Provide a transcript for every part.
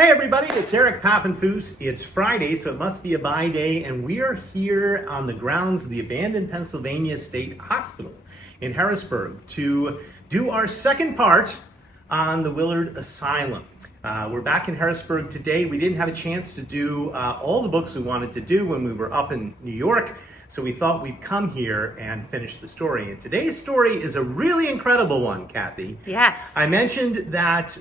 Hey everybody, it's Eric Pappenfuss. It's Friday, so it must be a bye day, and we are here on the grounds of the abandoned Pennsylvania State Hospital in Harrisburg to do our second part on the Willard Asylum. We're back in Harrisburg today. We didn't have a chance to do all the books we wanted to do when we were up in New York, so we thought we'd come here and finish the story. And today's story is a really incredible one, Kathy. Yes. I mentioned that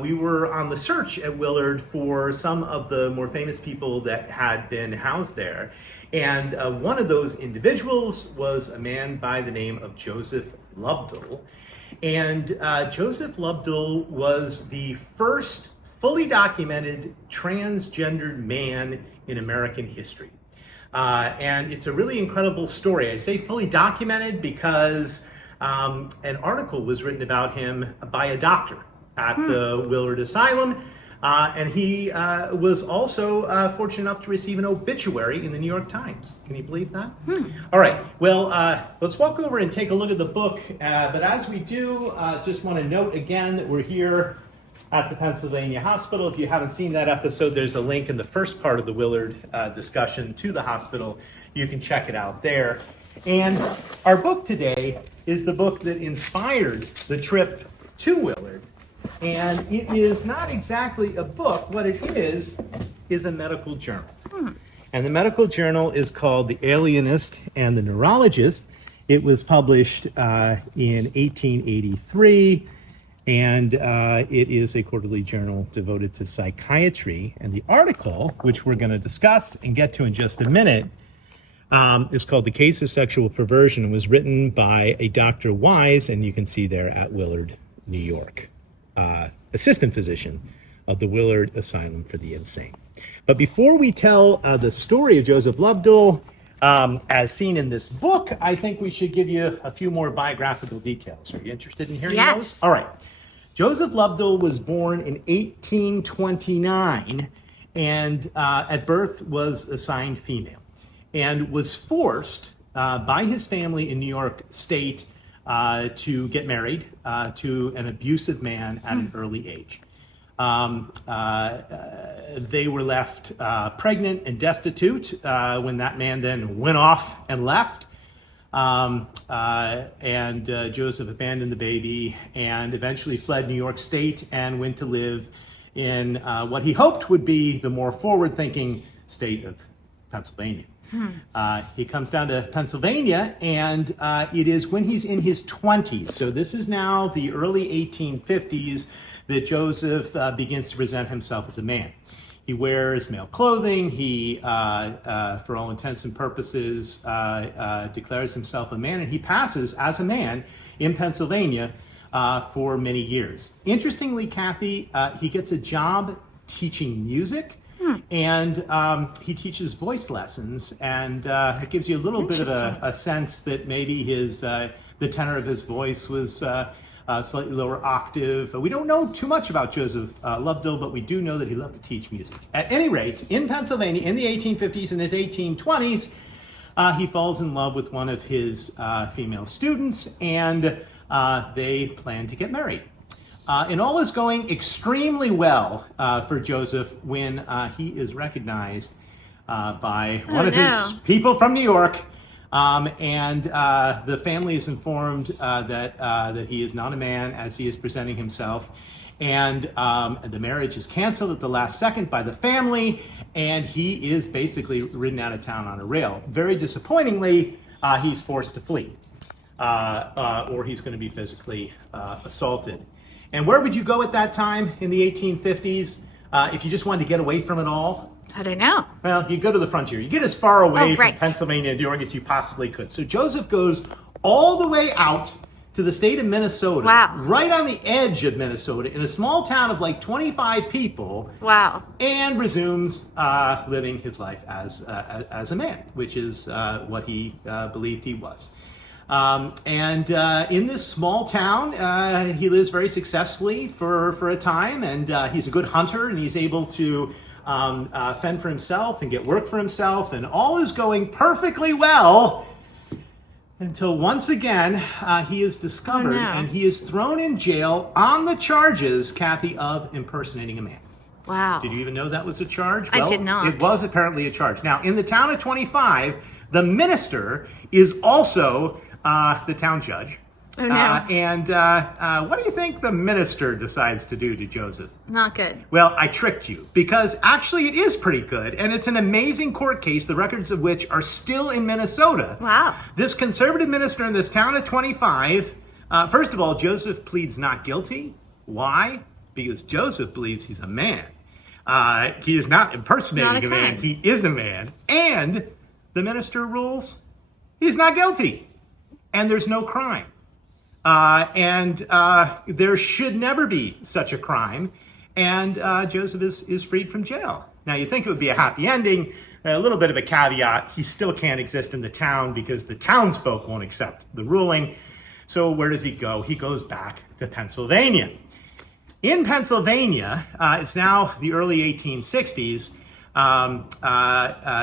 we were on the search at Willard for some of the more famous people that had been housed there. And one of those individuals was a man by the name of Joseph Lobdell. And Joseph Lobdell was the first fully documented transgendered man in American history. And it's a really incredible story. I say fully documented because an article was written about him by a doctor at the Willard Asylum. And he was also fortunate enough to receive an obituary in the New York Times. Can you believe that? All right, well, let's walk over and take a look at the book. But as we do, just want to note again that we're here at the Pennsylvania Hospital. If you haven't seen that episode, there's a link in the first part of the Willard discussion to the hospital. You can check it out there. And our book today is the book that inspired the trip to Willard. And it is not exactly a book. What it is a medical journal. And the medical journal is called The Alienist and the Neurologist. It was published in 1883. And it is a quarterly journal devoted to psychiatry. And the article, which we're going to discuss and get to in just a minute, is called The Case of Sexual Perversion. It was written by a Dr. Wise, and you can see there at Willard, New York, assistant physician of the Willard Asylum for the Insane. But before we tell the story of Joseph Lobdell, as seen in this book, I think we should give you a few more biographical details. Are you interested in hearing those? All right. Joseph Lobdell was born in 1829 and at birth was assigned female and was forced by his family in New York State to get married to an abusive man at an early age. They were left pregnant and destitute when that man then went off and left. And Joseph abandoned the baby and eventually fled New York State and went to live in what he hoped would be the more forward-thinking state of Pennsylvania. He comes down to Pennsylvania, and it is when he's in his 20s. So this is now the early 1850s that Joseph begins to present himself as a man. He wears male clothing. He, for all intents and purposes, declares himself a man, and he passes as a man in Pennsylvania for many years. Interestingly, Kathy, he gets a job teaching music, and he teaches voice lessons, and it gives you a little bit of a sense that maybe the tenor of his voice was slightly lower octave. We don't know too much about Joseph Lobdell, but we do know that he loved to teach music. At any rate, in Pennsylvania, in the 1850s and his 1820s, he falls in love with one of his female students, and they plan to get married. And all is going extremely well for Joseph when he is recognized by one of his people from New York. And the family is informed that he is not a man as he is presenting himself. And the marriage is canceled at the last second by the family, and he is basically ridden out of town on a rail. Very disappointingly, he's forced to flee, or he's going to be physically assaulted. And where would you go at that time in the 1850s if you just wanted to get away from it all? I don't know. Well, you go to the frontier. You get as far away from Pennsylvania and New York as you possibly could. So Joseph goes all the way out to the state of Minnesota. Wow. Right on the edge of Minnesota in a small town of like 25 people. Wow. And resumes living his life as a man, which is what he believed he was. And in this small town, he lives very successfully for a time, and he's a good hunter, and he's able to fend for himself and get work for himself, and all is going perfectly well until once again he is discovered and he is thrown in jail on the charges, Kathy, of impersonating a man. Wow. Did you even know that was a charge? I did not. It was apparently a charge. Now, in the town of 25, the minister is also the town judge. Oh, no. And what do you think the minister decides to do to Joseph? Not good. Well, I tricked you, because actually it is pretty good, and it's an amazing court case, the records of which are still in Minnesota. Wow. This conservative minister in this town of 25, first of all, Joseph pleads not guilty. Why? Because Joseph believes he's a man. He is not impersonating a man, he is a man. And the minister rules he's not guilty, and there's no crime. And there should never be such a crime, and Joseph is freed from jail. Now, you think it would be a happy ending. A little bit of a caveat: he still can't exist in the town because the townsfolk won't accept the ruling. So where does he go? He goes back to Pennsylvania. In Pennsylvania, it's now the early 1860s.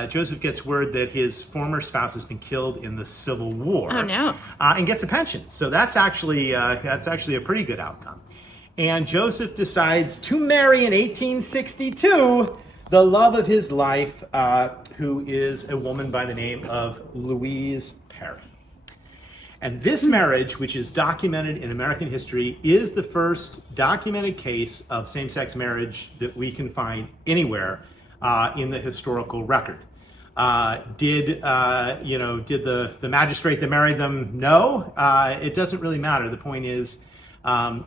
Joseph gets word that his former spouse has been killed in the Civil War. Oh, no. And gets a pension. So that's actually a pretty good outcome. And Joseph decides to marry in 1862 the love of his life, who is a woman by the name of Louise Perry. And this marriage, which is documented in American history, is the first documented case of same-sex marriage that we can find anywhere in the historical record. Did the magistrate that married them know? It doesn't really matter. The point is,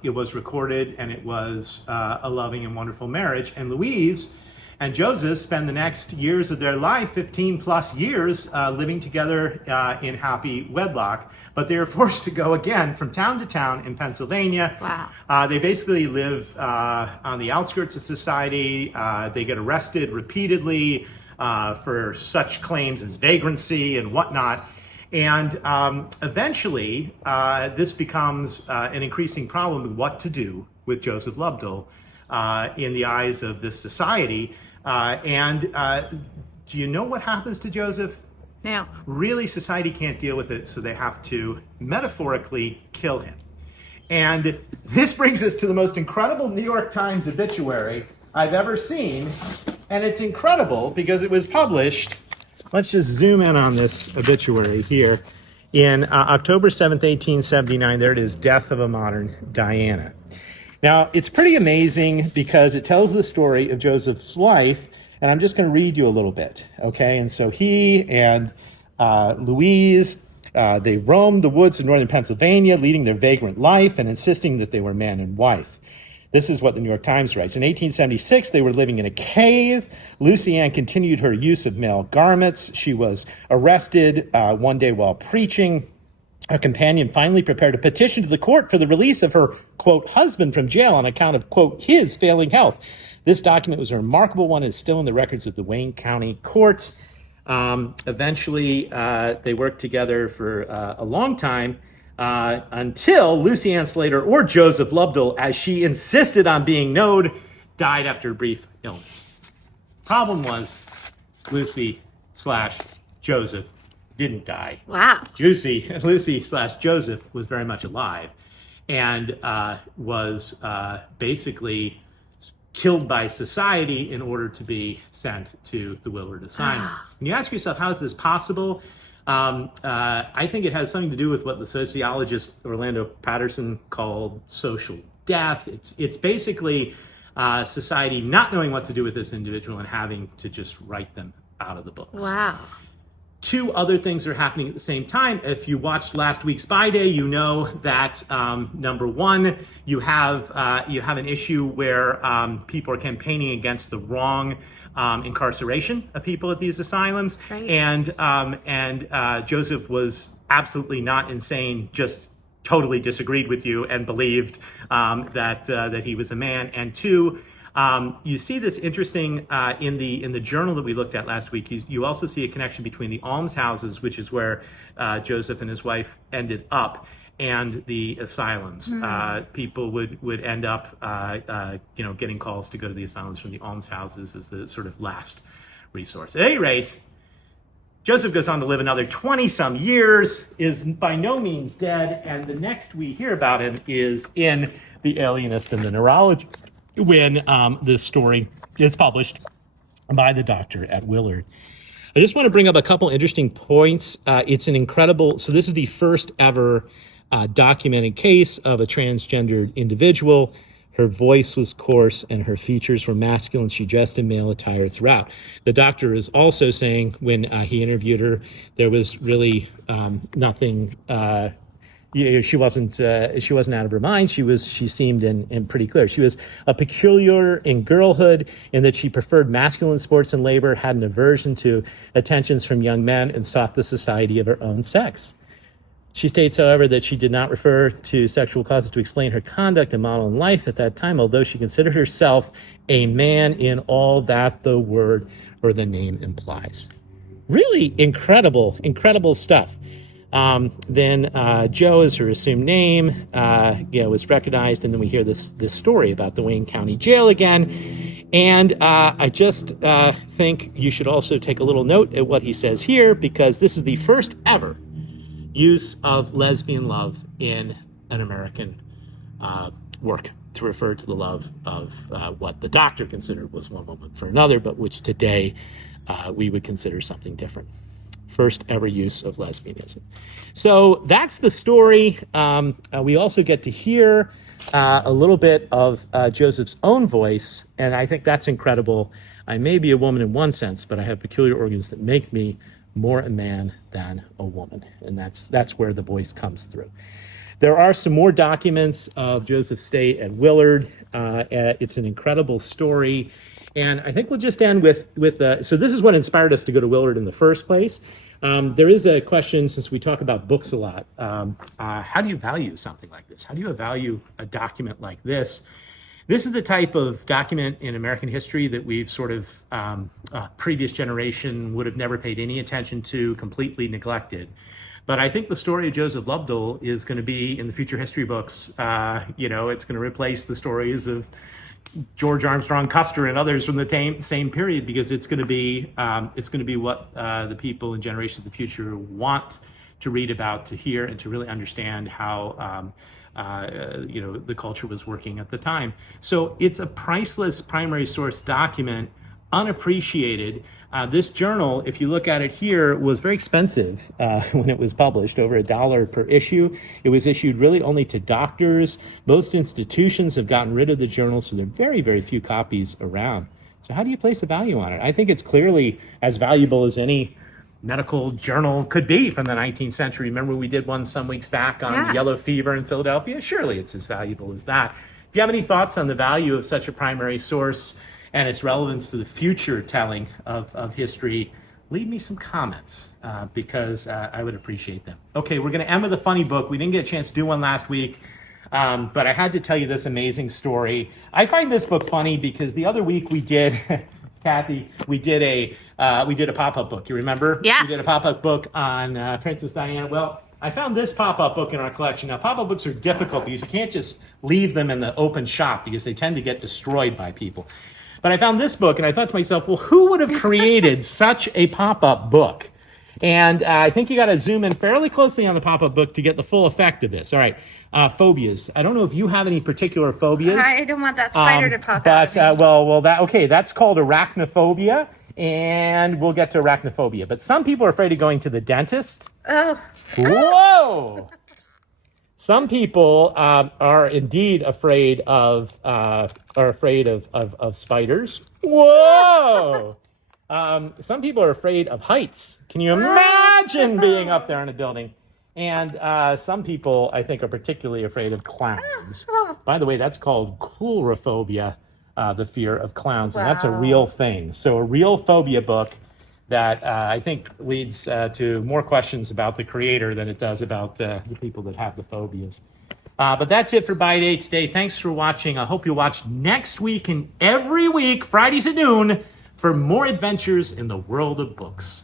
it was recorded, and it was a loving and wonderful marriage. And Louise and Joseph spend the next years of their life, 15 plus years, living together in happy wedlock. But they are forced to go again from town to town in Pennsylvania. Wow. They basically live on the outskirts of society. They get arrested repeatedly for such claims as vagrancy and whatnot. And eventually, this becomes an increasing problem with what to do with Joseph Lobdell in the eyes of this society. Do you know what happens to Joseph? No. Really, society can't deal with it, so they have to metaphorically kill him. And this brings us to the most incredible New York Times obituary I've ever seen. And it's incredible because it was published, let's just zoom in on this obituary here, in October 7th, 1879. There it is, Death of a Modern Diana. Now, it's pretty amazing because it tells the story of Joseph's life, and I'm just going to read you a little bit, okay? And so he and Louise, they roamed the woods of northern Pennsylvania, leading their vagrant life and insisting that they were man and wife. This is what the New York Times writes. In 1876, they were living in a cave. Lucy Ann continued her use of male garments. She was arrested one day while preaching. Her companion finally prepared a petition to the court for the release of her, quote, husband from jail on account of, quote, his failing health. This document was a remarkable one. It's still in the records of the Wayne County Court. Eventually, they worked together for a long time until Lucy Ann Slater, or Joseph Lobdell, as she insisted on being known, died after a brief illness. Problem was, Lucy/Joseph didn't die. Wow. Lucy/Joseph was very much alive and was basically killed by society in order to be sent to the Willard Asylum. And you ask yourself, how is this possible? I think it has something to do with what the sociologist Orlando Patterson called social death. It's basically society not knowing what to do with this individual and having to just write them out of the books. Wow. Two other things are happening at the same time. If you watched last week's Spy Day, you know that number one, you have an issue where people are campaigning against the wrong incarceration of people at these asylums, right. and Joseph was absolutely not insane, just totally disagreed with you and believed that he was a man. And two, you see this interesting in the journal that we looked at last week. You also see a connection between the almshouses, which is where Joseph and his wife ended up, and the asylums. People would end up getting calls to go to the asylums from the almshouses as the sort of last resource. At any rate, Joseph goes on to live another 20-some years, is by no means dead, and the next we hear about him is in The Alienist and the Neurologist, when this story is published by the doctor at Willard. I just want to bring up a couple interesting points. It's an incredible, so this is the first ever documented case of a transgendered individual. Her voice was coarse and her features were masculine. She dressed in male attire throughout. The doctor is also saying when he interviewed her, there was really nothing. She wasn't out of her mind. She seemed in pretty clear. She was a peculiar in girlhood in that she preferred masculine sports and labor, had an aversion to attentions from young men, and sought the society of her own sex. She states, however, that she did not refer to sexual causes to explain her conduct and model in life at that time, although she considered herself a man in all that the word or the name implies. Really incredible stuff. Then Joe is her assumed name, was recognized, and then we hear this story about the Wayne County Jail again. And I just think you should also take a little note at what he says here, because this is the first ever use of lesbian love in an American work to refer to the love of what the doctor considered was one woman for another, but which today we would consider something different. First ever use of lesbianism. So that's the story. We also get to hear a little bit of Joseph's own voice, and I think that's incredible. I may be a woman in one sense, but I have peculiar organs that make me more a man than a woman, and that's where the voice comes through. There are some more documents of Joseph's stay at Willard. It's an incredible story, and I think we'll just end with so this is what inspired us to go to Willard in the first place. There is a question, since we talk about books a lot, how do you value something like this? How do you value a document like this? This is the type of document in American history that we've sort of, previous generation would have never paid any attention to, completely neglected. But I think the story of Joseph Lobdell is going to be in the future history books. It's going to replace the stories of George Armstrong Custer and others from the same period, because it's going to be what the people in generations of the future want to read about, to hear, and to really understand how the culture was working at the time. So it's a priceless primary source document, unappreciated. This journal, if you look at it here, was very expensive when it was published, over $1 per issue. It was issued really only to doctors. Most institutions have gotten rid of the journal, so there are very, very few copies around. So how do you place a value on it? I think it's clearly as valuable as any medical journal could be from the 19th century. Remember we did one some weeks back on yellow fever in Philadelphia? Surely it's as valuable as that. If you have any thoughts on the value of such a primary source and its relevance to the future telling of history, leave me some comments because I would appreciate them. Okay, we're going to end with a funny book. We didn't get a chance to do one last week, but I had to tell you this amazing story. I find this book funny because the other week we did, Kathy, we did a pop-up book. You remember? Yeah. We did a pop-up book on Princess Diana. Well, I found this pop-up book in our collection. Now, pop-up books are difficult because you can't just leave them in the open shop because they tend to get destroyed by people. But I found this book, and I thought to myself, well, who would have created such a pop-up book? And I think you got to zoom in fairly closely on the pop-up book to get the full effect of this. All right, phobias. I don't know if you have any particular phobias. I don't want that spider to pop out. But that's called arachnophobia, and we'll get to arachnophobia. But some people are afraid of going to the dentist. Oh. Whoa! Some people are indeed afraid of spiders. Whoa! Some people are afraid of heights. Can you imagine being up there in a building? And some people, I think, are particularly afraid of clowns. By the way, that's called coulrophobia, the fear of clowns, and that's a real thing. So a real phobia book that I think leads to more questions about the creator than it does about the people that have the phobias. But that's it for By Day today. Thanks for watching. I hope you'll watch next week and every week, Fridays at noon, for more adventures in the world of books.